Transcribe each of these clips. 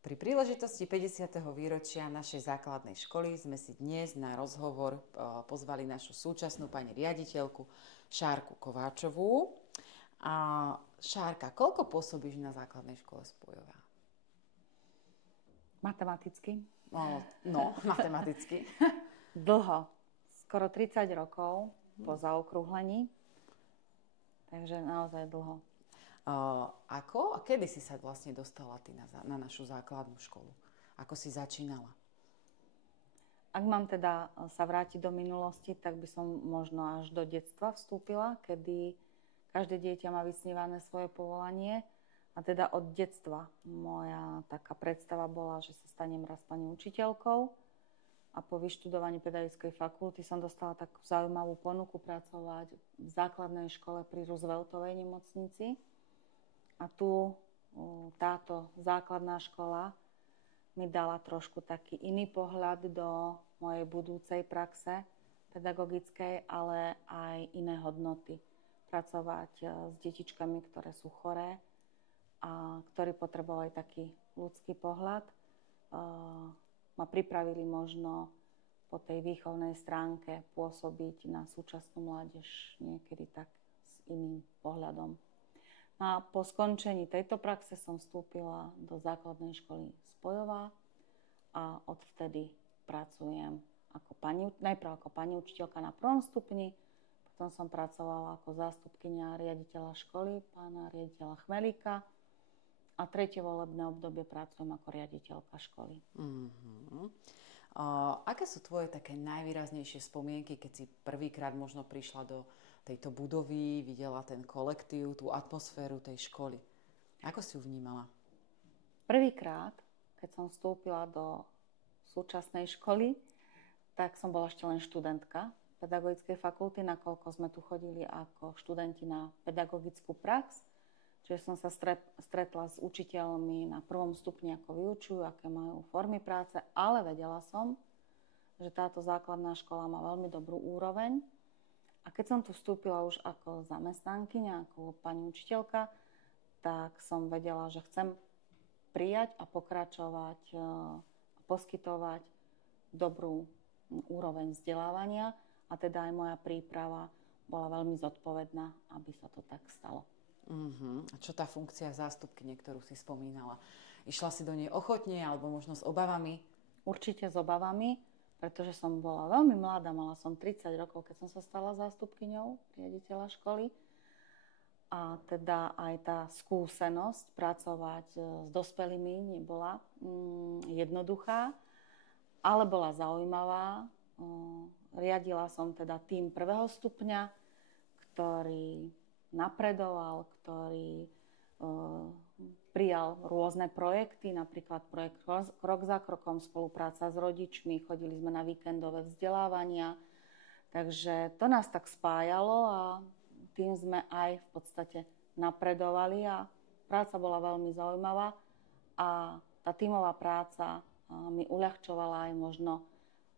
Pri príležitosti 50. výročia našej základnej školy sme si dnes na rozhovor pozvali našu súčasnú pani riaditeľku Šárku Kováčovú. A Šárka, koľko pôsobíš na základnej škole Spojová? Matematicky. No, matematicky. Dlho. Skoro 30 rokov po zaokrúhlení. Takže naozaj dlho. Ako a kedy si sa vlastne dostala ty na našu základnú školu? Ako si začínala? Ak mám teda sa vrátiť do minulosti, tak by som možno až do detstva vstúpila, kedy každé dieťa má vysnívané svoje povolanie. A teda od detstva moja taká predstava bola, že sa stanem raz pani učiteľkou. A po vyštudovaní pedagogickej fakulty som dostala takú zaujímavú ponuku pracovať v základnej škole pri Rooseveltovej nemocnici. A tu táto základná škola mi dala trošku taký iný pohľad do mojej budúcej praxe pedagogickej, ale aj iné hodnoty. Pracovať s detičkami, ktoré sú choré a ktorí potrebovali taký ľudský pohľad. Ma pripravili možno po tej výchovnej stránke pôsobiť na súčasnú mládež niekedy tak s iným pohľadom. A po skončení tejto praxe som vstúpila do základnej školy Spojová a odvtedy pracujem najprv ako pani učiteľka na prvom stupni, potom som pracovala ako zástupkyňa riaditeľa školy, pána riaditeľa Chmelíka a tretie volebné obdobie pracujem ako riaditeľka školy. Aké sú tvoje také najvýraznejšie spomienky, keď si prvýkrát možno prišla do tejto budovy, videla ten kolektív, tú atmosféru tej školy? Ako si ju vnímala? Prvýkrát, keď som vstúpila do súčasnej školy, tak som bola ešte len študentka pedagogickej fakulty, nakoľko sme tu chodili ako študenti na pedagogickú prax. Čiže som sa stretla s učiteľmi na prvom stupni, ako vyučujú, aké majú formy práce, ale vedela som, že táto základná škola má veľmi dobrú úroveň. A keď som tu vstúpila už ako zamestnankyňa, ako pani učiteľka, tak som vedela, že chcem prijať a pokračovať a poskytovať dobrú úroveň vzdelávania a teda aj moja príprava bola veľmi zodpovedná, aby sa to tak stalo. A čo tá funkcia zástupkyne, ktorú si spomínala? Išla si do nej ochotne alebo možno s obavami? Určite s obavami, pretože som bola veľmi mladá, mala som 30 rokov, keď som sa stala zástupkyňou riaditeľa školy. A teda aj tá skúsenosť pracovať s dospelými nebola jednoduchá, ale bola zaujímavá. Riadila som teda tým prvého stupňa, ktorý napredoval, ktorý prijal rôzne projekty, napríklad projekt Krok za krokom, spolupráca s rodičmi, chodili sme na víkendové vzdelávania, takže to nás tak spájalo a tým sme aj v podstate napredovali a práca bola veľmi zaujímavá a tá tímová práca mi uľahčovala aj možno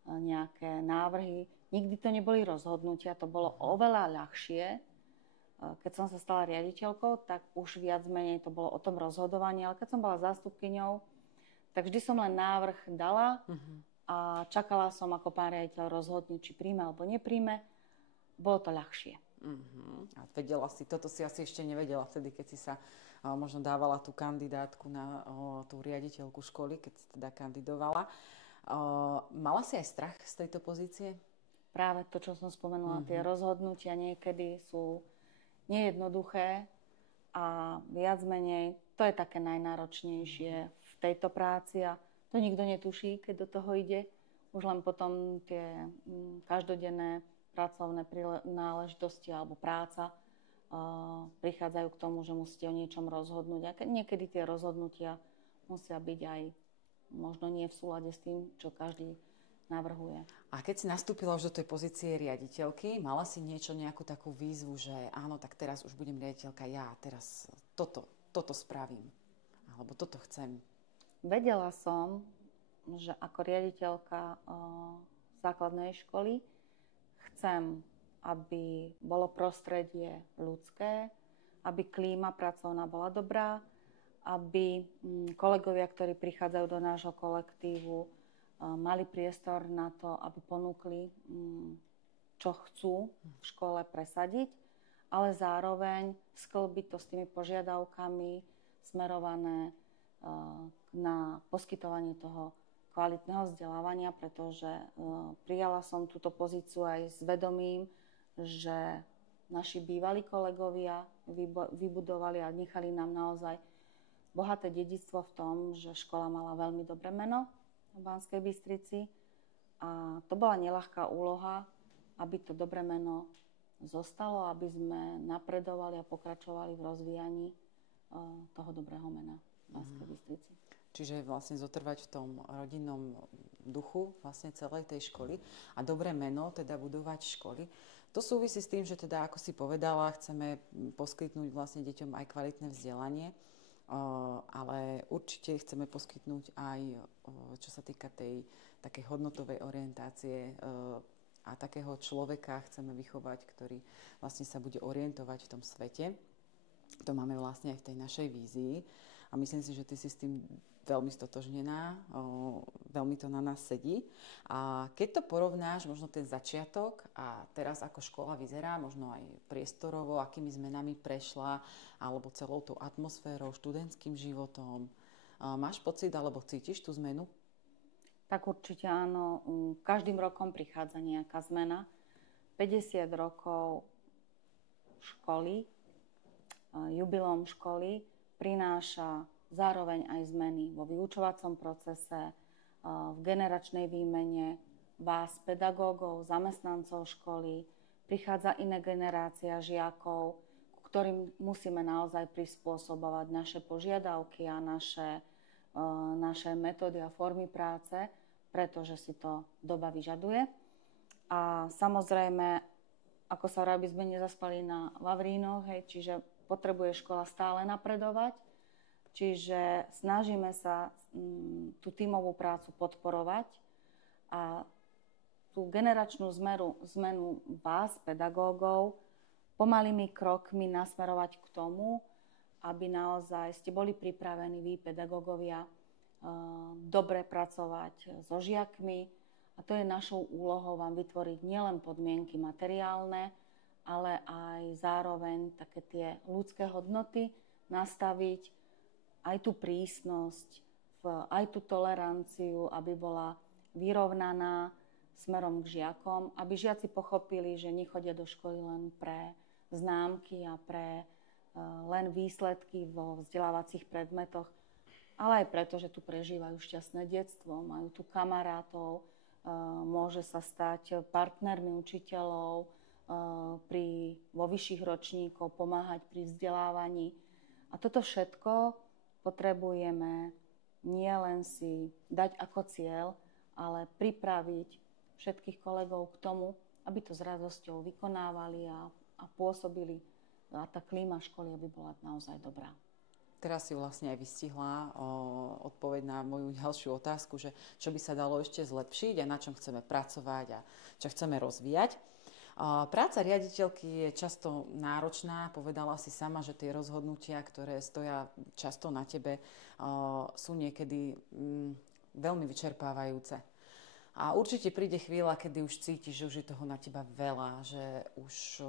nejaké návrhy. Nikdy to neboli rozhodnutia, to bolo oveľa ľahšie. Keď som sa stala riaditeľkou, tak už viac menej to bolo o tom rozhodovaní, ale keď som bola zástupkyňou, tak vždy som len návrh dala a čakala som, ako pán riaditeľ rozhodne, či príjme alebo nepríjme. Bolo to ľahšie. A vedela si, toto si asi ešte nevedela vtedy, keď si sa možno dávala tú kandidátku na tú riaditeľku školy, keď si teda kandidovala. Mala si aj strach z tejto pozície? Práve to, čo som spomenula, tie rozhodnutia niekedy sú nejednoduché a viac menej to je také najnáročnejšie v tejto práci a to nikto netuší, keď do toho ide. Už len potom tie každodenné pracovné náležitosti alebo práca prichádzajú k tomu, že musíte o niečom rozhodnúť. A niekedy tie rozhodnutia musia byť aj možno nie v súlade s tým, čo každý navrhuje. A keď si nastúpila už do tej pozície riaditeľky, mala si nejakú takú výzvu, že áno, tak teraz už budem riaditeľka ja, teraz toto spravím, alebo toto chcem? Vedela som, že ako riaditeľka základnej školy chcem, aby bolo prostredie ľudské, aby klíma pracovná bola dobrá, aby kolegovia, ktorí prichádzajú do nášho kolektívu, mali priestor na to, aby ponúkli, čo chcú v škole presadiť, ale zároveň sklbiť to s tými požiadavkami smerované na poskytovanie toho kvalitného vzdelávania, pretože prijala som túto pozíciu aj s vedomím, že naši bývalí kolegovia vybudovali a nechali nám naozaj bohaté dedičstvo v tom, že škola mala veľmi dobré meno v Banskej Bystrici a to bola neľahká úloha, aby to dobré meno zostalo, aby sme napredovali a pokračovali v rozvíjaní toho dobrého mena v Banskej Bystrici. Čiže vlastne zotrvať v tom rodinnom duchu vlastne celej tej školy a dobré meno, teda budovať školy. To súvisí s tým, že teda, ako si povedala, chceme poskytnúť vlastne deťom aj kvalitné vzdelanie, ale určite chceme poskytnúť aj, čo sa týka tej takej hodnotovej orientácie a takého človeka chceme vychovať, ktorý vlastne sa bude orientovať v tom svete. To máme vlastne aj v tej našej vízii a myslím si, že ty si s tým veľmi stotožnená, veľmi to na nás sedí. A keď to porovnáš, možno ten začiatok a teraz ako škola vyzerá, možno aj priestorovo, akými zmenami prešla, alebo celou tou atmosférou, študentským životom, máš pocit, alebo cítiš tú zmenu? Tak určite áno. Každým rokom prichádza nejaká zmena. 50 rokov školy, jubileum školy prináša zároveň aj zmeny vo vyučovacom procese, v generačnej výmene vás, pedagógov, zamestnancov školy. Prichádza iná generácia žiakov, ku ktorým musíme naozaj prispôsobovať naše požiadavky a naše metódy a formy práce, pretože si to doba vyžaduje. A samozrejme, ako sa hovorí, aby sme nezaspali na vavrínoch, čiže potrebuje škola stále napredovať. Čiže snažíme sa tú tímovú prácu podporovať a tú generačnú zmenu vás, pedagógov, pomalými krokmi nasmerovať k tomu, aby naozaj ste boli pripravení vy, pedagógovia, dobre pracovať so žiakmi. A to je našou úlohou vám vytvoriť nielen podmienky materiálne, ale aj zároveň také tie ľudské hodnoty nastaviť, aj tú prísnosť, aj tú toleranciu, aby bola vyrovnaná smerom k žiakom, aby žiaci pochopili, že nechodia do školy len pre známky a pre len výsledky vo vzdelávacích predmetoch, ale aj preto, že tu prežívajú šťastné detstvo, majú tu kamarátov, môže sa stať partnermi učiteľov, vo vyšších ročníkoch pomáhať pri vzdelávaní. A toto všetko potrebujeme nielen si dať ako cieľ, ale pripraviť všetkých kolegov k tomu, aby to s radosťou vykonávali a pôsobili a tá klíma školy aby bola naozaj dobrá. Teraz si vlastne aj vystihla odpoveď na moju ďalšiu otázku, že čo by sa dalo ešte zlepšiť a na čom chceme pracovať a čo chceme rozvíjať. Práca riaditeľky je často náročná. Povedala si sama, že tie rozhodnutia, ktoré stoja často na tebe, sú niekedy veľmi vyčerpávajúce. A určite príde chvíľa, kedy už cítiš, že už je toho na teba veľa, že už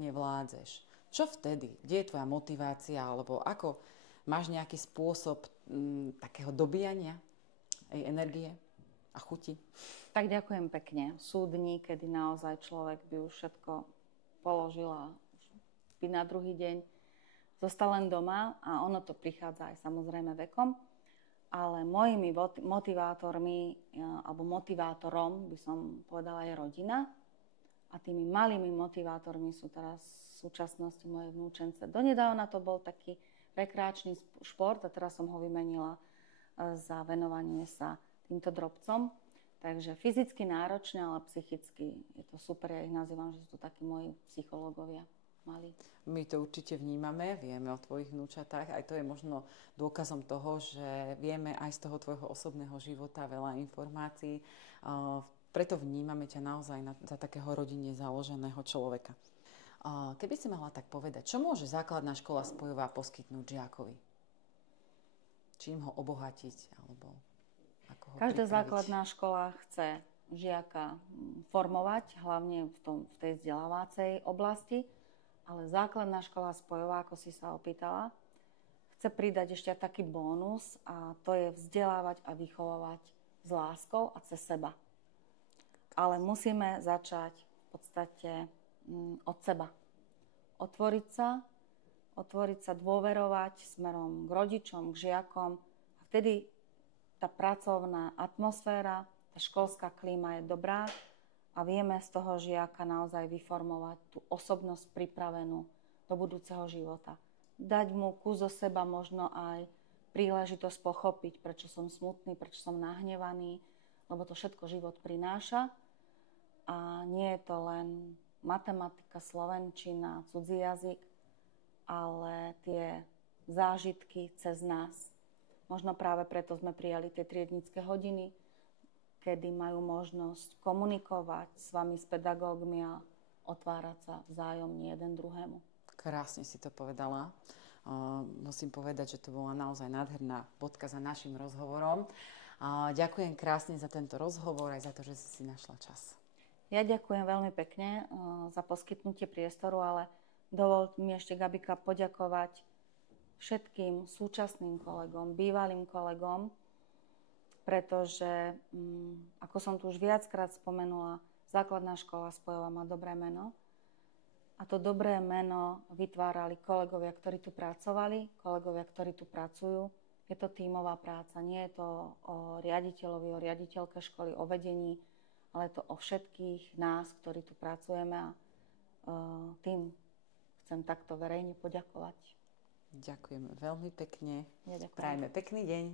nevládzeš. Čo vtedy? Kde je tvoja motivácia? Alebo ako máš nejaký spôsob takého dobíjania aj energie a chuti? Tak ďakujem pekne. Sú dni, kedy naozaj človek by už všetko položil a by na druhý deň zostal len doma a ono to prichádza aj samozrejme vekom. Ale mojimi motivátormi alebo motivátorom by som povedala je rodina a tými malými motivátormi sú teraz v súčasnosti moje vnúčence. Donedávna to bol taký rekreačný šport a teraz som ho vymenila za venovanie sa týmto drobcom. Takže fyzicky náročné, ale psychicky je to super. Ja ich nazývam, že sú to takí moji psychológovia malí. My to určite vnímame, vieme o tvojich vnúčatách. Aj to je možno dôkazom toho, že vieme aj z toho tvojho osobného života veľa informácií. Preto vnímame ťa naozaj za takého rodine založeného človeka. Keby si mala tak povedať, čo môže základná škola Spojová poskytnúť žiakovi? čím ho obohatiť, alebo ako ho Každá pripraviť? základná škola chce žiaka formovať, hlavne v tej vzdelávacej oblasti, ale základná škola spojová, ako si sa opýtala, chce pridať ešte taký bónus a to je vzdelávať a vychovávať s láskou a cez seba. Ale musíme začať v podstate od seba. Otvoriť sa, dôverovať smerom k rodičom, k žiakom. A vtedy tá pracovná atmosféra, tá školská klíma je dobrá a vieme z toho žiaka naozaj vyformovať tú osobnosť pripravenú do budúceho života. Dať mu kus zo seba možno aj príležitosť pochopiť, prečo som smutný, prečo som nahnevaný, lebo to všetko život prináša. A nie je to len matematika, slovenčina, cudzí jazyk, ale tie zážitky cez nás. Možno práve preto sme prijali tie triednické hodiny, kedy majú možnosť komunikovať s vami, s pedagógmi a otvárať sa vzájomne jeden druhému. Krásne si to povedala. Musím povedať, že to bola naozaj nádherná bodka za našim rozhovorom. Ďakujem krásne za tento rozhovor aj za to, že si našla čas. Ja ďakujem veľmi pekne za poskytnutie priestoru, ale dovolte mi ešte, Gabika, poďakovať všetkým súčasným kolegom, bývalým kolegom, pretože, ako som tu už viackrát spomenula, základná škola Spojova má dobré meno. A to dobré meno vytvárali kolegovia, ktorí tu pracovali, kolegovia, ktorí tu pracujú. Je to tímová práca, nie je to o riaditeľovi, o riaditeľke školy, o vedení, ale je to o všetkých nás, ktorí tu pracujeme a tým chcem takto verejne poďakovať. Ďakujeme veľmi pekne. Ja ďakujem. Prajeme pekný deň.